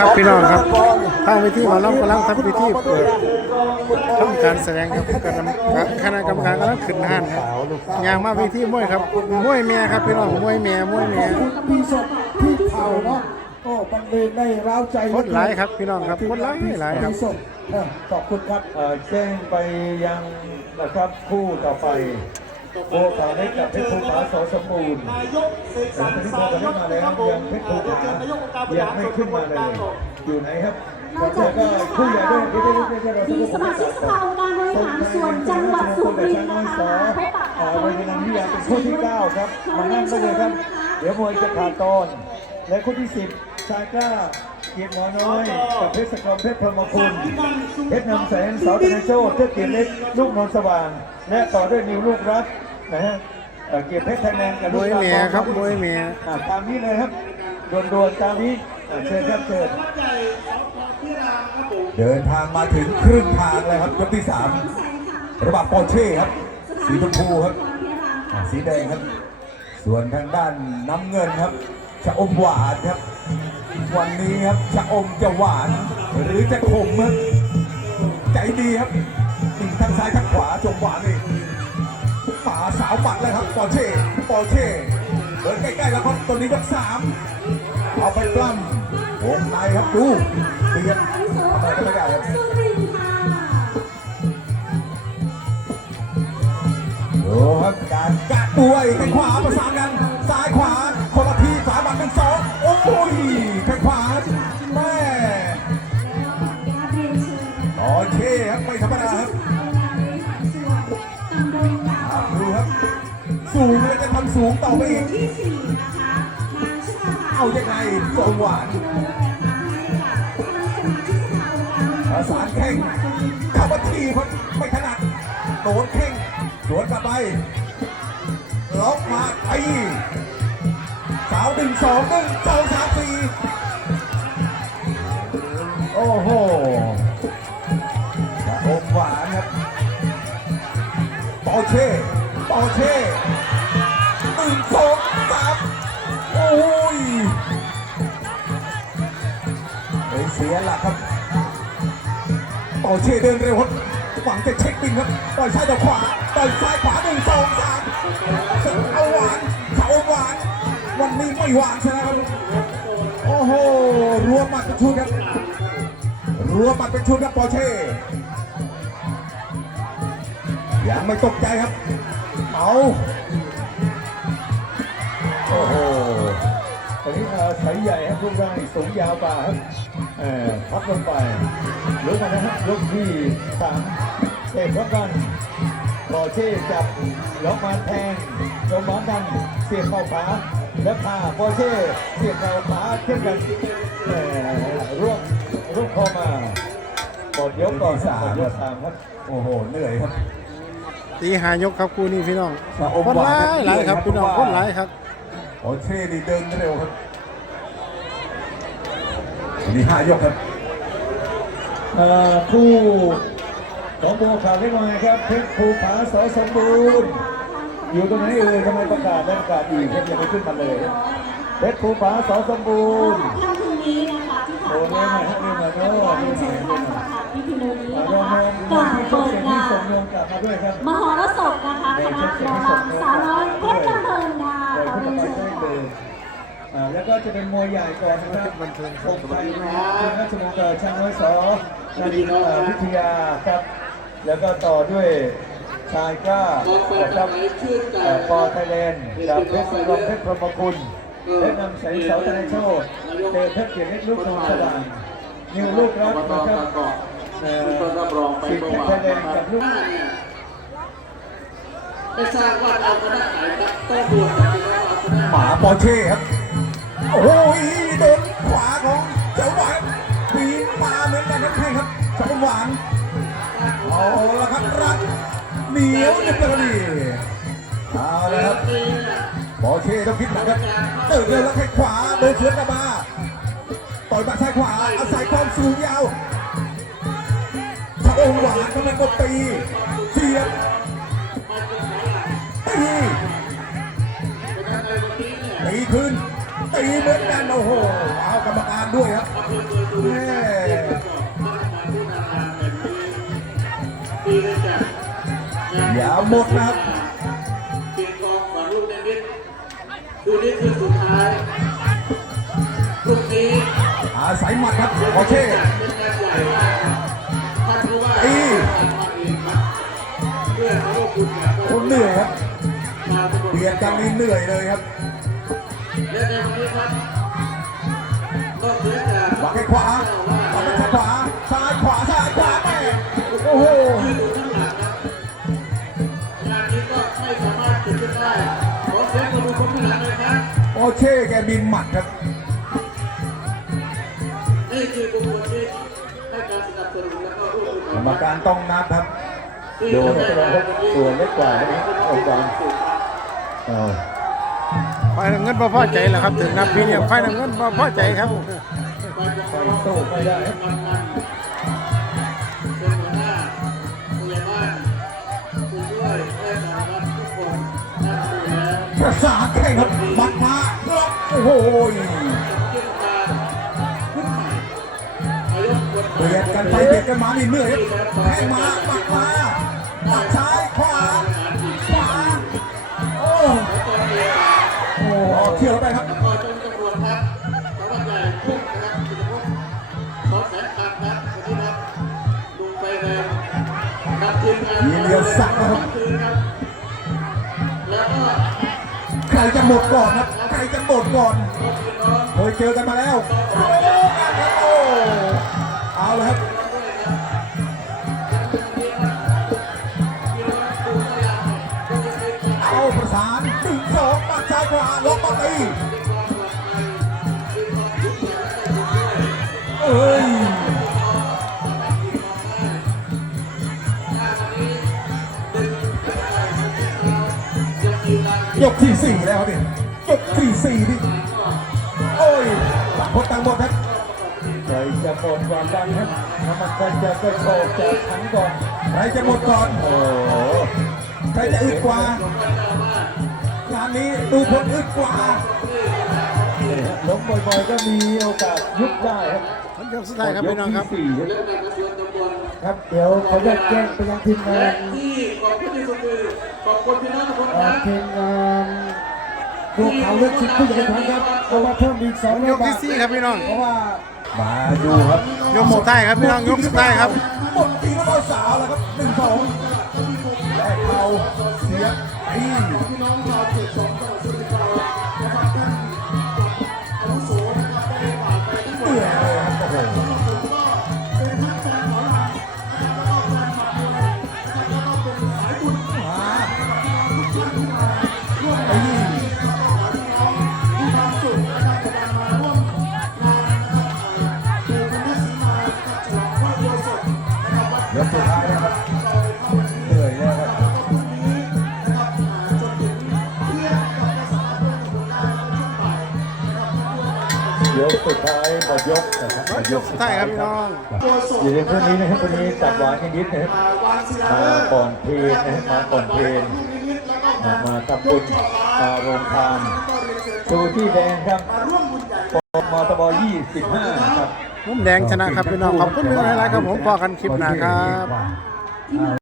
ครับพี่น้องครับทางวิธีหมอลำกำลังทำพิธีเปิดทำการแสดงครับคณะกรรมการกำลังขึ้นห้านครับยางมาวิธีมวยครับมวยแม่ครับพี่น้องมวยแม่มวยแม่ปีศพที่เผาเนาะโอ้บรรเลงได้ร้าวใจคนหลายครับพี่น้องครับคนหลายหลายครับปีศพเออขอบคุณครับเอ่อแจ้งไปยังนะครับคู่ต่อไป โบขาได้กับเพชรภูผาสอสมบูรณ์นายกเสกสรรแต่สาที่ยโบขาได้ศมาแล้วยังเพชรภูผาเจอนายกองค์การบริยังหารไม่ส่วนขึ้นตำบมาลเลกลางยออกอยู่ไหนครับนอกจากนี้ผู้ใหญ่ด้วยเดี๋ยวนะคะเดี๋ยวเดี๋ยวเดี๋ยวมีสมาชิกสภาองค์การบริหารส่วนจังหวัดสุรินทร์นะคะมาพบปะอ่ากับวันนี้นันทิยาเป็นคู่ที่เก้าครับมานั่งได้เลยครับ เดี๋ยวมวยจะขาดตอน และคู่ที่สิบชายกล้า เกียรติหมอน้อยกับเพชรสกรเพชรพรหมคุณเพชรนำแสงเสาธนโชตเจ้าเกียรติเล็กลูกนนท์สว่าง และต่อด้วยนิวลูกรักนะฮะเอ่อเกียรติเพชรไทยแลนด์กับมลูกวยรักแม่ครับมวยแม่อ่าตามนี้เลยครับด่วนๆตามนี้อ่าเชิญครับเชิญ เดินทางมาถึงครึ่งทางเลยครับยกที่สามระบาดปอร์เช่ครับ สีชมพูครับอ่าสีแดงครับ ส่วนทางด้านน้ำเงินครับชะอมหวานครับ วันนี้ครับชะอมจะหวาน หรือจะขมครับใจดีครับนี่ทั้งซ้ายทั้งขวาจมหวานนี่ป่าสาวปัดเลยครับปอเช่ปอเช่เดินใกล้ๆแล้วครับตัวนี้ยกสามเอาไปปล้ำวงในครับดูเตียนอะไรก็ไม่ได้ครับสุรินทร์ค่ะดูครับการกะด้วยแข้งขวาประสาน สูงต่อไปอีกที่สี่นะคะนางชาภาเอายังไงสมหวานให้กับคณะสมาชิกสภาองค์การบริหารประสานแข้งเข้ามาทีครับไม่ถนัดโดนแข้งสวนกลับไปล็อกมาไอ้สาวหนึ่งสองหนึ่งสองสามสี่โอ้โหอมหวานครับปอเช่ปอเช่ เสียหลักครับปอเช่เดินเร็วครับหวังจะเช็คบินครับต่อยซ้ายต่อขวาต่อยซ้ายขวาหนึ่งสองสามเอาหวานเขาหวาน วันนี้ไม่หวานใช่ไหมครับโอ้โหรวหมัดเป็นชุดครับรวหมัดเป็นชุดครับปอร์เช่ยังไม่ตกใจครับเอาโอ้โหตอนนี้เอ่อสายใหญ่ครับรูปร่างสูงยาวกว่าครับ เอ่อพับลงไปยกมานะครับยกที่สามเตะพับกันรอเช่จับล็อกมาแทงลงมาดันเสียบเข้าขาแล้วพาปอเช่เสียบเข้าขาเทียบกันเอ่อร่วมร่วมเข้ามาหมดยกก่อนสามยกสามครับโอ้โหเหนื่อยครับ ตีหายกครับคู่นี้พี่น้องชะอมคนหหวานลายหลายครับพี่น้องคนหลายครับปอร์เช่นี่เดินเร็วครับ มีห้ายกครับเอ่อผู้ของบัวขาวเล็กน้อยครับเพชรภูผาสอสมบูรณ์อยู่ตรงไหนเอ่ยทำไมประกาศได้ประกาศอีกครับยังไม่ขึ้นมาเลยเพชรภูผาสอสมบูรณ์ค่ำคืนนี้นะคะที่ผ่านมานะคะเรียนเชิญทางสถานพิพิธภัณฑ์นี้มานะร่วมคะงานกล่าวที่เปิดเสียงงาที่นส่งโยงกลับมาด้วยครับมหรสพนะคะคณะหมอลำสาวน้อยเพชร อ่าแล้วก็จะเป็นมวยใหญ่ก่อนนะครับบันเทิงคครับงไปคุณราชมงคลช่างน้อยสอนาดีนวิทยาครับ แล้วก็ต่อด้วยชายกล้าครับเอ่อปอไทยแลนด์กับเพชรสุรเพชรพรหมคุณเพชรนำแสงเสาธนโชตเตเพชรเกียรติเล็กลูกนนท์สว่างนิวลูกรักนะครับเอ่อสิงห์เพชรไทยแลนด์กับลูกไม่ทราบว่าเอาคณะไหนครับต้องบวชกับคณะเอาคณะหมาปอร์เช่ครับ โอ้ยโดนขวาของเจ้าหวานปีนมาเหมือนกันครับใช่ครับเจ้าหวานเอาละครับรัดเหนียวเด็ดกระดีเอาละครับปอเช่ต้องคิดหนักครับเติมเลยแล้วแข้งขวาโดนเชือกกลับมาต่อยมาซ้ายขวาอาศัยความสูงยาวถ้าองค์หวานทำไมก็ตีเสียบตีตีคืน ตีเหมือนกันโอ้โหเอากรรมการด้วยครับแม่ปีนึงจะงานอย่าหมดนะครับเปลี่ยนกองก่อนลูกในนิดดูนี่คือสุดท้ายลูกนี้อาศัยหมัดครับโอเช่เป็นการใหญ่มากครับท่านรู้ว่าตีมาเองครับเพื่อเขาลูกคุณเนี่ยคนเหนื่อยครับมาเป็นบทเบียดกันนี่เหนื่อยเลยครับ และในวันนี้ครับนอกเหนือจากวางแข้งขวาทำเป็นแข้งขวา ซ้ายขวา ซ้ายขวาแม่โอ้โห ยืนอยู่ข้างหลังครับงานนี้ก็ไม่สามารถเกิดขึ้นได้ขอเสียงปรบมือคนข้างหลังเลยครับ โอเช่แกบินหมัดครับ นี่คือบุคคลที่ให้การสนับสนุนและก็ร่วมมือกรรมการต้องนับครับโดนกระดองครับตัวเล็กกว่านะครับองค์การเอา ฝ่ายน้ำเงินบ่พอใจแหละครับ ถึงนับพี่เนี่ยฝ่ายน้ำเงินบ่พอใจครับไปโต้ไม่ได้ครับมันมันเป็นหัวหน้าผู้ใหญ่บ้านผู้ช่วยและสารวัตรทุกคนนั่งดูแล้วประสานแข้งครับมัดมาโอ้โหยื่นการขึ้นใหยกกฎหเบียดกันไปเบียดกันมานี่เหนื่อยแข้งมาหมัดมา ทีเดียวสักนะครับแล้วใครจะหมดก่อนครับใครจะหมดก่อนขอบคุณน้องเคยเจอกันมาแล้วโอ้โหเอาลยครับเอาประสานหนึ่งสองปัดซ้ายขวาล็อกมาตีเอ้ย กที่สี่แล้วครับนี่ยกที่สี่นี่โอ้ยต่างคนต่างหมดครับใครจะหมดความดันครับน้ำมันควันจะก็โชกจากขันก่อนใครจะหมดก่อนโอ้โหใครจะอึดกว่างานนี้ดูผลอึดกว่านี่ฮะล้ มบ่อยๆก็มีโอกาสยุบได้ครับมันยกสุดท้ายครับพี่น้องครับยกที่สี่ครับเรื่องการกระทรวงตำบลครับเดี๋ยวเขาจะแจ้งไปยังทีมงาและนที่ขอบคุณที่สุดคือขอบคุณพี่น้องทุกคนเอ่คอรับทีมงานพวกเขาเลือกชิดผู้ใหญ่ทันครับเอามาเพิ่มอีกสองยกที่สี่ครับพี่น้อง เพราะว่ามาดูครับยกสุดท้ายครับพี่น้องยกสุดท้ายครับ หมดทีแล้วก็สาวแล้วครับหนึ่งสองแลกเข่าเสียบตีพี่น้อ กสุดท้ายนะครับเราในค่ำวันนี้เหนื่อยแล้วครับพี่น้องเที่ยงนะครับก็สามารถร่วมทำบุญได้แล้วก็ช่วงบ่ายนะครับร่วมกันยกสุดท้ายหมดยกนะครับหมดยกสุดท้ายครับพี่น้องอย่าลืมพรุ่งนี้นะครับพรุ่งนี้ตัดหวานนิดนะครับมาก่อนเพลงนะครับมาก่อนเพลงมิตแล้วก็มามาทำบุญมาโรงทานก็เรียนเชิญชูที่แดงครับมาร่วมบุญใหญ่ปมตบ25 ครับ มุมแดงชนะครับพี่น้องขอบคุณเรื่องอะไรครับผมพอกันคลิปหน้าครับ